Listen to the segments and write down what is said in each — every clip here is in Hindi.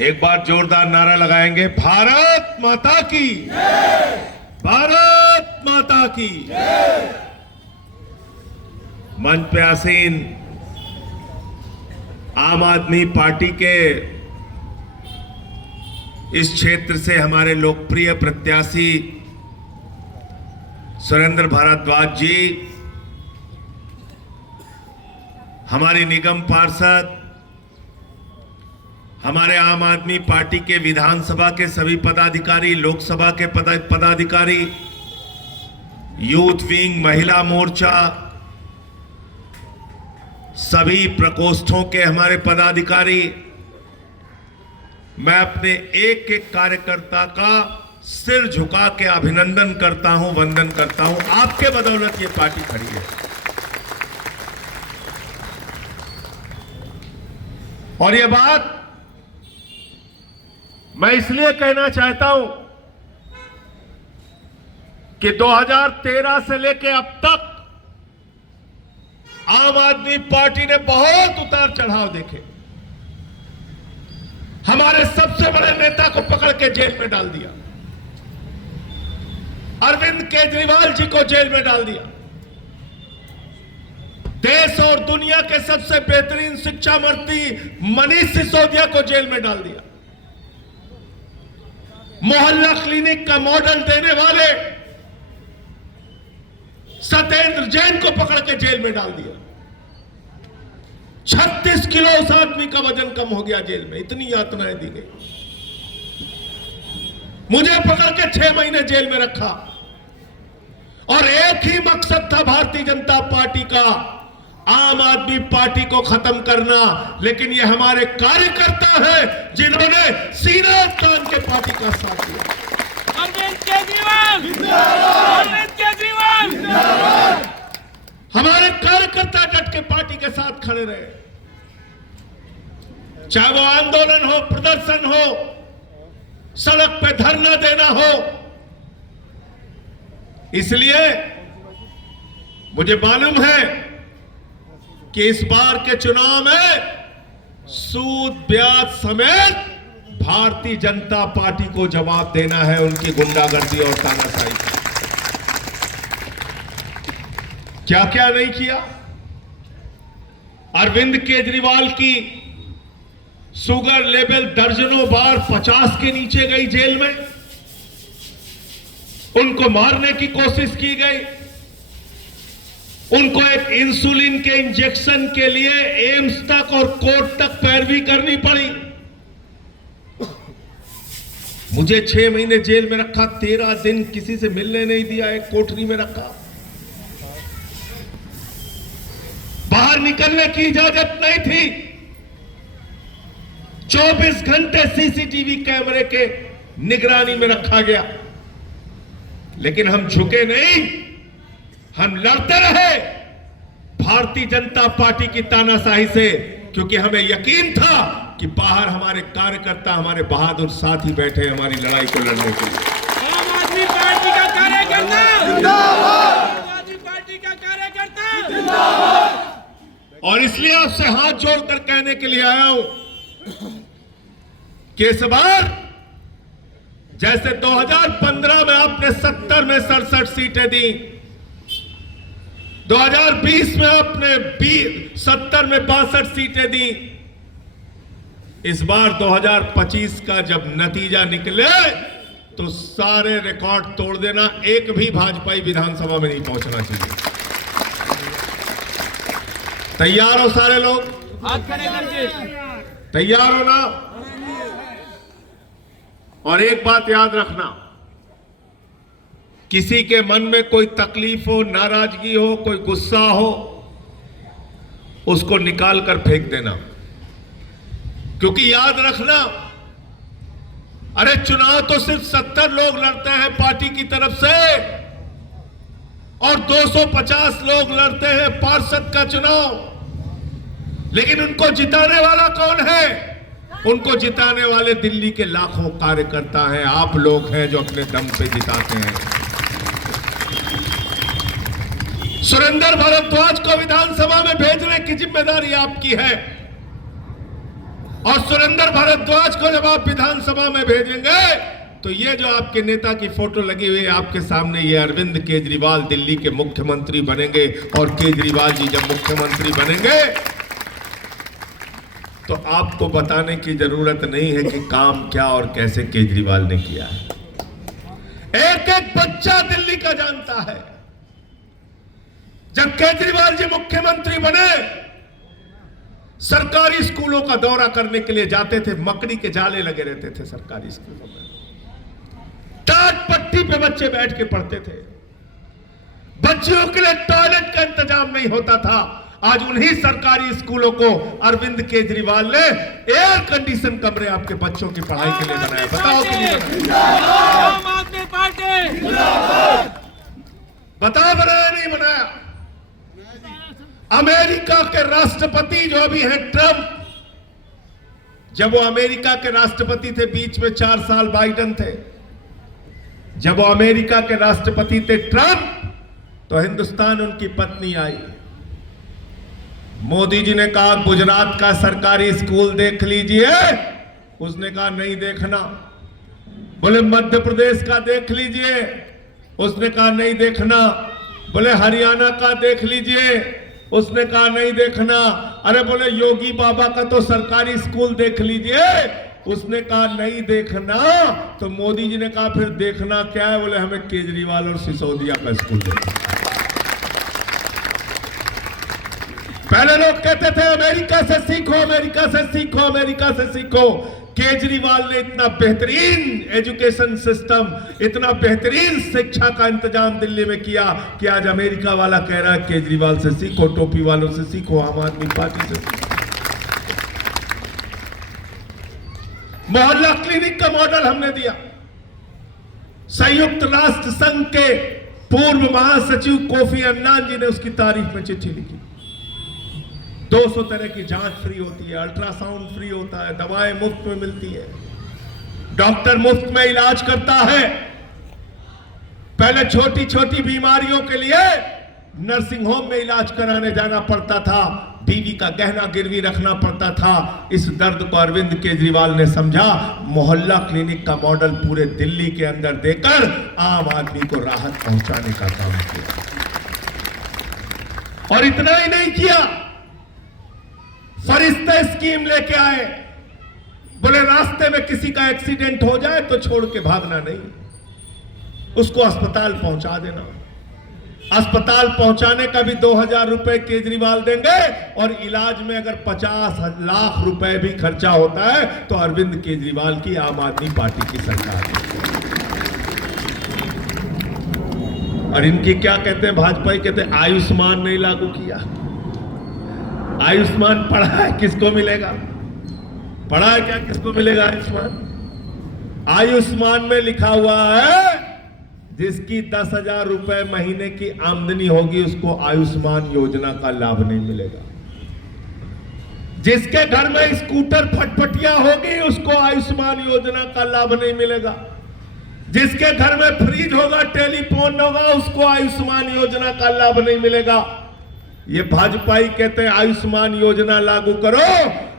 एक बार जोरदार नारा लगाएंगे, भारत माता की, भारत माता की। मंच पे आसीन आम आदमी पार्टी के इस क्षेत्र से हमारे लोकप्रिय प्रत्याशी सुरेंद्र भारद्वाज जी, हमारी निगम पार्षद, हमारे आम आदमी पार्टी के विधानसभा के सभी पदाधिकारी, लोकसभा के पदाधिकारी, यूथ विंग, महिला मोर्चा, सभी प्रकोष्ठों के हमारे पदाधिकारी, मैं अपने एक एक कार्यकर्ता का सिर झुका के अभिनंदन करता हूं, वंदन करता हूं। आपके बदौलत ये पार्टी खड़ी है। और ये बात मैं इसलिए कहना चाहता हूं कि 2013 से लेकर अब तक आम आदमी पार्टी ने बहुत उतार चढ़ाव देखे। हमारे सबसे बड़े नेता को पकड़ के जेल में डाल दिया, अरविंद केजरीवाल जी को जेल में डाल दिया, देश और दुनिया के सबसे बेहतरीन शिक्षा मंत्री मनीष सिसोदिया को जेल में डाल दिया, मोहल्ला क्लिनिक का मॉडल देने वाले सत्येंद्र जैन को पकड़ के जेल में डाल दिया। 36 किलो उस आदमी का वजन कम हो गया जेल में, इतनी यातनाएं दी गई। मुझे पकड़ के 6 महीने जेल में रखा और एक ही मकसद था भारतीय जनता पार्टी का, आम आदमी पार्टी को खत्म करना। लेकिन ये हमारे कार्यकर्ता हैं जिन्होंने सीना तान के पार्टी का साथ दिया। अरविंद केजरीवाल जिंदाबाद, अरविंद केजरीवाल जिंदाबाद। हमारे कार्यकर्ता डट के पार्टी के साथ खड़े रहे, चाहे वो आंदोलन हो, प्रदर्शन हो, सड़क पे धरना देना हो। इसलिए मुझे मालूम है कि इस बार के चुनाव में सूद ब्याज समेत भारतीय जनता पार्टी को जवाब देना है उनकी गुंडागर्दी और तानाशाही का। क्या क्या नहीं किया। अरविंद केजरीवाल की शुगर लेवल दर्जनों बार 50 के नीचे गई जेल में, उनको मारने की कोशिश की गई, उनको एक इंसुलिन के इंजेक्शन के लिए एम्स तक और कोर्ट तक पैरवी करनी पड़ी। मुझे 6 महीने जेल में रखा, 13 दिन किसी से मिलने नहीं दिया, एक कोठरी में रखा, बाहर निकलने की इजाजत नहीं थी। 24 घंटे सीसीटीवी कैमरे के निगरानी में रखा गया। लेकिन हम झुके नहीं, हम लड़ते रहे भारतीय जनता पार्टी की तानाशाही से, क्योंकि हमें यकीन था कि बाहर हमारे कार्यकर्ता, हमारे बहादुर साथी बैठे हैं हमारी लड़ाई को लड़ने के लिए। आम आदमी पार्टी का कार्यकर्ता जिंदाबाद, आम आदमी पार्टी का कार्यकर्ता जिंदाबाद। और इसलिए आपसे हाथ जोड़कर कहने के लिए आया हूं कि इस बार जैसे 2015 में आपने 70 में 67 सीटें दी, 2020 में आपने 70 में 62 सीटें दी, इस बार 2025 का जब नतीजा निकले तो सारे रिकॉर्ड तोड़ देना, एक भी भाजपाई विधानसभा में नहीं पहुंचना चाहिए। तैयार हो सारे लोग? हाथ खड़े करके तैयार हो ना? और एक बात याद रखना, किसी के मन में कोई तकलीफ हो, नाराजगी हो, कोई गुस्सा हो, उसको निकाल कर फेंक देना। क्योंकि याद रखना, अरे चुनाव तो सिर्फ 70 लोग लड़ते हैं पार्टी की तरफ से और 250 लोग लड़ते हैं पार्षद का चुनाव, लेकिन उनको जिताने वाला कौन है? उनको जिताने वाले दिल्ली के लाखों कार्यकर्ता हैं, आप लोग हैं जो अपने दम पे जिताते हैं। सुरेंद्र भारद्वाज को विधानसभा में भेजने की जिम्मेदारी आपकी है और सुरेंद्र भारद्वाज को जब आप विधानसभा में भेजेंगे तो ये जो आपके नेता की फोटो लगी हुई है आपके सामने, ये अरविंद केजरीवाल दिल्ली के मुख्यमंत्री बनेंगे। और केजरीवाल जी जब मुख्यमंत्री बनेंगे तो आपको बताने की जरूरत नहीं है कि काम क्या और कैसे केजरीवाल ने किया है। एक एक बच्चा दिल्ली का जानता है। जब केजरीवाल जी मुख्यमंत्री बने, सरकारी स्कूलों का दौरा करने के लिए जाते थे, मकड़ी के जाले लगे रहते थे सरकारी स्कूलों में, टाट पट्टी पे बच्चे बैठ के पढ़ते थे, बच्चियों के लिए टॉयलेट का इंतजाम नहीं होता था। आज उन्हीं सरकारी स्कूलों को अरविंद केजरीवाल ने एयर कंडीशन कमरे आपके बच्चों की पढ़ाई के लिए बनाए। बताओ कि नहीं बनाया? आम आदमी पार्टी बताओ बनाया नहीं बनाया? अमेरिका के राष्ट्रपति जो अभी हैं ट्रंप, जब वो अमेरिका के राष्ट्रपति थे, बीच में 4 साल बाइडेन थे, जब वो अमेरिका के राष्ट्रपति थे ट्रंप, तो हिंदुस्तान उनकी पत्नी आई। मोदी जी ने कहा गुजरात का सरकारी स्कूल देख लीजिए, उसने कहा नहीं देखना। बोले मध्य प्रदेश का देख लीजिए, उसने कहा नहीं देखना। बोले हरियाणा का देख लीजिए, उसने कहा नहीं देखना। अरे बोले योगी बाबा का तो सरकारी स्कूल देख लीजिए, उसने कहा नहीं देखना। तो मोदी जी ने कहा फिर देखना क्या है? बोले हमें केजरीवाल और सिसोदिया का स्कूल देखना। पहले लोग कहते थे अमेरिका से सीखो, अमेरिका से सीखो, अमेरिका से सीखो। केजरीवाल ने इतना बेहतरीन एजुकेशन सिस्टम, इतना बेहतरीन शिक्षा का इंतजाम दिल्ली में किया कि आज अमेरिका वाला कह रहा है केजरीवाल से सीखो, टोपी वालों से सीखो, आम आदमी पार्टी से सीखो। मोहल्ला क्लिनिक का मॉडल हमने दिया। संयुक्त राष्ट्र संघ के पूर्व महासचिव कोफी अन्नान जी ने उसकी तारीफ में चिट्ठी लिखी। 200 तरह की जांच फ्री होती है, अल्ट्रासाउंड फ्री होता है, दवाएं मुफ्त में मिलती है, डॉक्टर मुफ्त में इलाज करता है। पहले छोटी छोटी बीमारियों के लिए नर्सिंग होम में इलाज कराने जाना पड़ता था, बीवी का गहना गिरवी रखना पड़ता था। इस दर्द को अरविंद केजरीवाल ने समझा, मोहल्ला क्लिनिक का मॉडल पूरे दिल्ली के अंदर देकर आम आदमी को राहत पहुंचाने का काम किया। और इतना ही नहीं किया, फरिश्ता स्कीम लेके आए। बोले रास्ते में किसी का एक्सीडेंट हो जाए तो छोड़ के भागना नहीं, उसको अस्पताल पहुंचा देना। अस्पताल पहुंचाने का भी 2000 रुपए केजरीवाल देंगे, और इलाज में अगर 50 लाख रुपए भी खर्चा होता है तो अरविंद केजरीवाल की आम आदमी पार्टी की सरकार है। और इनकी क्या कहते हैं, भाजपा कहते हैं आयुष्मान नहीं लागू किया। आयुष्मान पढ़ा है किसको मिलेगा? पढ़ा है क्या किसको मिलेगा आयुष्मान? आयुष्मान में लिखा हुआ है जिसकी 10,000 रुपए महीने की आमदनी होगी उसको आयुष्मान योजना का लाभ नहीं मिलेगा। जिसके घर में स्कूटर फटफटिया होगी उसको आयुष्मान योजना का लाभ नहीं मिलेगा। जिसके घर में फ्रिज होगा, टेलीफोन होगा, उसको आयुष्मान योजना का लाभ नहीं मिलेगा। ये भाजपाई कहते हैं आयुष्मान योजना लागू करो।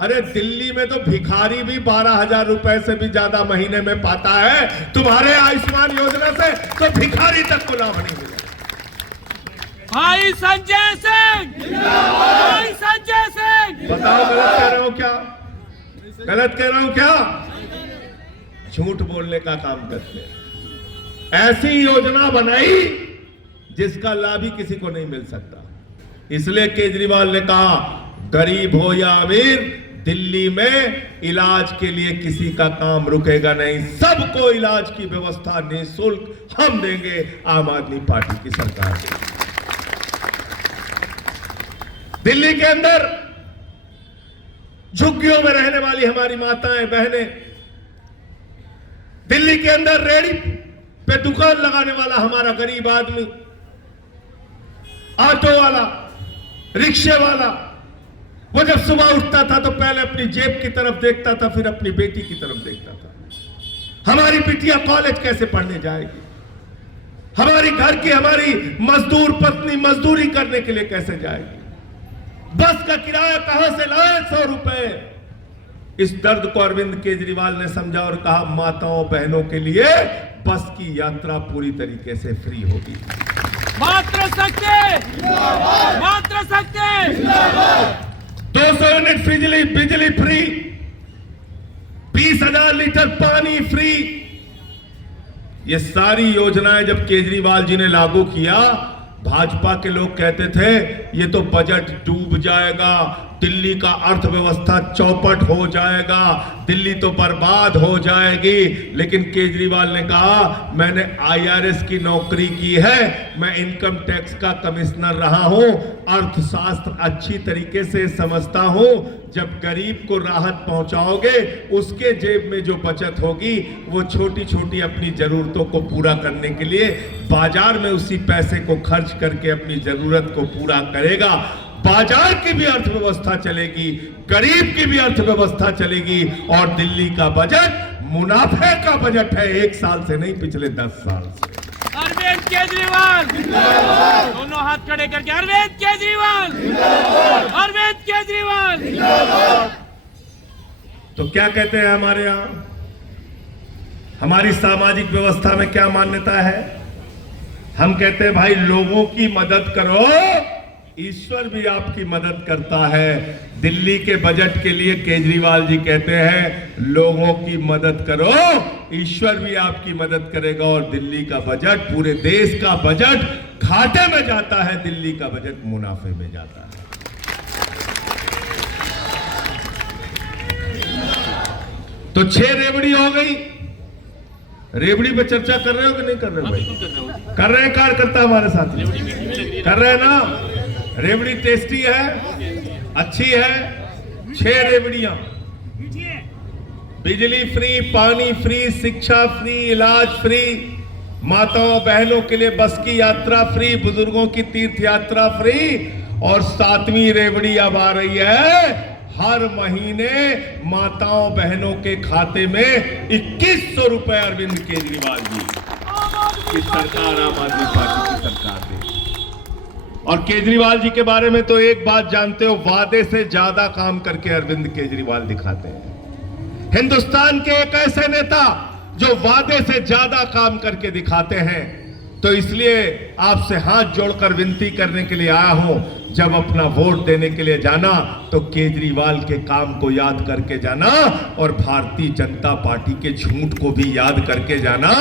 अरे दिल्ली में तो भिखारी भी 12,000 रुपए से भी ज्यादा महीने में पाता है, तुम्हारे आयुष्मान योजना से तो भिखारी तक को लाभ नहीं मिलेगा। भाई संजय सिंह, भाई संजय सिंह, बताओ गलत कह रहे हो क्या? गलत कह रहे हो क्या? झूठ बोलने का काम करते हैं। ऐसी योजना बनाई जिसका लाभ ही किसी को नहीं मिल सकता। इसलिए केजरीवाल ने कहा गरीब हो या अमीर, दिल्ली में इलाज के लिए किसी का काम रुकेगा नहीं, सबको इलाज की व्यवस्था निःशुल्क हम देंगे, आम आदमी पार्टी की सरकार देगी। दिल्ली के अंदर झुग्गियों में रहने वाली हमारी माताएं बहनें, दिल्ली के अंदर रेहड़ी पे दुकान लगाने वाला हमारा गरीब आदमी, ऑटो वाला, रिक्शे वाला, वो जब सुबह उठता था तो पहले अपनी जेब की तरफ देखता था, फिर अपनी बेटी की तरफ देखता था। हमारी बिटिया कॉलेज कैसे पढ़ने जाएगी? हमारी घर की हमारी मजदूर पत्नी मजदूरी करने के लिए कैसे जाएगी? बस का किराया कहां से लाए 100 रुपए? इस दर्द को अरविंद केजरीवाल ने समझा और कहा माताओं बहनों के लिए बस की यात्रा पूरी तरीके से फ्री होगी। मात्र शक्ति, मात्र शक्ति। 200 यूनिट बिजली फ्री, 20,000 लीटर पानी फ्री। ये सारी योजनाएं जब केजरीवाल जी ने लागू किया, भाजपा के लोग कहते थे ये तो बजट डूब जाएगा, दिल्ली का अर्थव्यवस्था चौपट हो जाएगा, दिल्ली तो बर्बाद हो जाएगी। लेकिन केजरीवाल ने कहा मैंने IRS की नौकरी की है, मैं इनकम टैक्स का कमिश्नर रहा हूं, अर्थशास्त्र अच्छी तरीके से समझता हूं। जब गरीब को राहत पहुंचाओगे, उसके जेब में जो बचत होगी वो छोटी छोटी अपनी जरूरतों को पूरा करने के लिए बाजार में उसी पैसे को खर्च करके अपनी जरूरत को पूरा करेगा। बाजार की भी अर्थव्यवस्था चलेगी, गरीब की भी अर्थव्यवस्था चलेगी। और दिल्ली का बजट मुनाफे का बजट है, 1 साल से नहीं, पिछले 10 साल से। अरविंद केजरीवाल, दोनों हाथ खड़े करके अरविंद केजरीवाल, अरविंद केजरीवाल। तो क्या कहते हैं हमारे यहां, हमारी सामाजिक व्यवस्था में क्या मान्यता है? हम कहते हैं भाई लोगों की मदद करो, ईश्वर भी आपकी मदद करता है। दिल्ली के बजट के लिए केजरीवाल जी कहते हैं लोगों की मदद करो, ईश्वर भी आपकी मदद करेगा। और दिल्ली का बजट, पूरे देश का बजट घाटे में जाता है, दिल्ली का बजट मुनाफे में जाता है। तो 6 रेवड़ी हो गई। रेवड़ी पे चर्चा कर रहे हो कि नहीं कर रहे हो भाई? कर रहे हैं कार्यकर्ता हमारे साथ, कर रहे हैं ना? रेवड़ी टेस्टी है, अच्छी है। 6 रेवड़ियां, बिजली फ्री, पानी फ्री, शिक्षा फ्री, इलाज फ्री, माताओं बहनों के लिए बस की यात्रा फ्री, बुजुर्गों की तीर्थ यात्रा फ्री। और 7वीं रेवड़ी अब आ रही है, हर महीने माताओं बहनों के खाते में 2100 रुपए अरविंद केजरीवाल जी की सरकार, आम आदमी पार्टी की सरकार दे। और केजरीवाल जी के बारे में तो एक बात जानते हो, वादे से ज्यादा काम करके अरविंद केजरीवाल दिखाते हैं। हिंदुस्तान के एक ऐसे नेता जो वादे से ज्यादा काम करके दिखाते हैं। तो इसलिए आपसे हाथ जोड़कर विनती करने के लिए आया हूं, जब अपना वोट देने के लिए जाना तो केजरीवाल के काम को याद करके जाना और भारतीय जनता पार्टी के झूठ को भी याद करके जाना,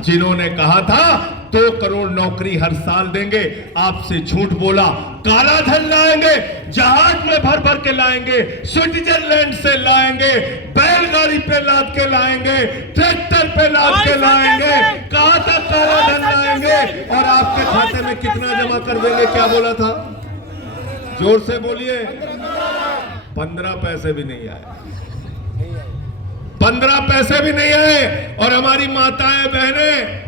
जिन्होंने कहा था 2 करोड़ नौकरी हर साल देंगे, आपसे झूठ बोला। काला धन लाएंगे, जहाज में भर भर के लाएंगे, स्विट्जरलैंड से लाएंगे, बैलगाड़ी पे लाद के लाएंगे, ट्रैक्टर पे लाद के लाएंगे। कहा था काला धन लाएंगे और आपके खाते में कितना जमा कर देंगे, क्या बोला था? जोर से बोलिए। 15 पैसे भी नहीं आए, 15 पैसे भी नहीं आए। और हमारी माताएं बहनें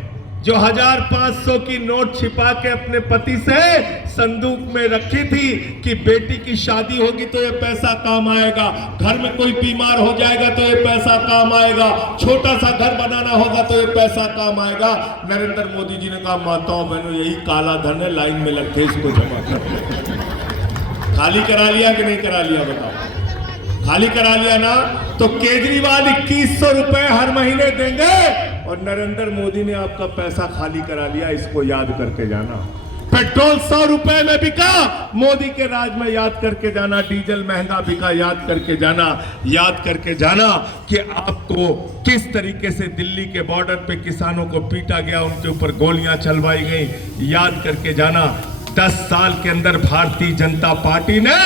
जो 1500 की नोट छिपा के अपने पति से संदूक में रखी थी कि बेटी की शादी होगी तो ये पैसा काम आएगा, घर में कोई बीमार हो जाएगा तो ये पैसा काम आएगा, छोटा सा घर बनाना होगा तो ये पैसा काम आएगा। नरेंद्र मोदी जी ने कहा माताओं बहनों यही काला धन है, लाइन में लग के इसको जमा कर। खाली करा लिया कि नहीं करा लिया बताओ? खाली करा लिया ना। तो केजरीवाल 2100 रुपए हर महीने देंगे और नरेंद्र मोदी ने आपका पैसा खाली करा लिया, इसको याद करके जाना। पेट्रोल 100 रुपए में बिका, मोदी के राज में याद करके जाना। डीजल महंगा बिका, याद करके जाना। याद करके जाना कि आपको किस तरीके से दिल्ली के बॉर्डर पे किसानों को पीटा गया, उनके ऊपर गोलियां चलवाई गई, याद करके जाना। 10 साल के अंदर भारतीय जनता पार्टी ने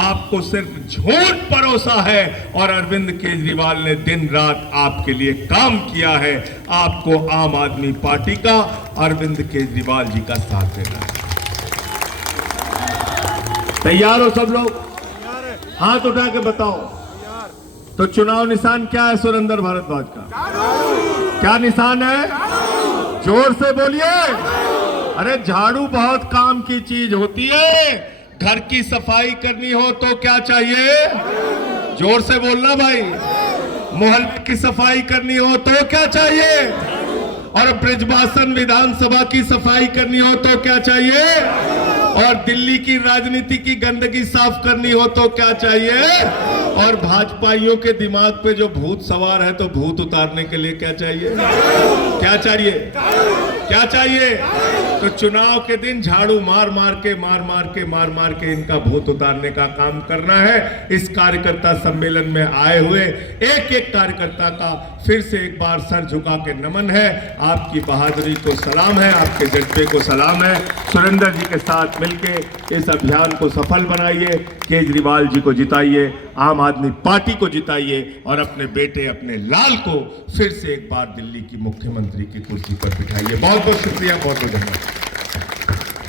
आपको सिर्फ झूठ परोसा है और अरविंद केजरीवाल ने दिन रात आपके लिए काम किया है। आपको आम आदमी पार्टी का, अरविंद केजरीवाल जी का साथ देना है। तैयार हो सब लोग? हाथ उठा के बताओ। तो चुनाव निशान क्या है सुरेंद्र भारद्वाज का? क्या निशान है? जोर से बोलिए। अरे झाड़ू बहुत काम की चीज होती है। घर की सफाई करनी हो तो क्या चाहिए? जोर से बोलना भाई। मोहल्ले की सफाई करनी हो तो क्या चाहिए? और ब्रिजभाषण विधानसभा की सफाई करनी हो तो क्या चाहिए? और दिल्ली की राजनीति की गंदगी साफ करनी हो तो क्या चाहिए? और भाजपाइयों के दिमाग पे जो भूत सवार है, तो भूत उतारने के लिए क्या चाहिए? क्या चाहिए? क्या चाहिए? तो चुनाव के दिन झाड़ू मार मार के इनका भूत उतारने का काम करना है। इस कार्यकर्ता सम्मेलन में आए हुए एक एक कार्यकर्ता का फिर से एक बार सर झुका के नमन है। आपकी बहादुरी को सलाम है, आपके जज्बे को सलाम है। सुरेंद्र जी के साथ मिलके इस अभियान को सफल बनाइए, केजरीवाल जी को जिताइए, आम आदमी पार्टी को जिताइए और अपने बेटे, अपने लाल को फिर से एक बार दिल्ली की मुख्यमंत्री की कुर्सी पर बिठाइए। बहुत बहुत शुक्रिया, बहुत बहुत धन्यवाद।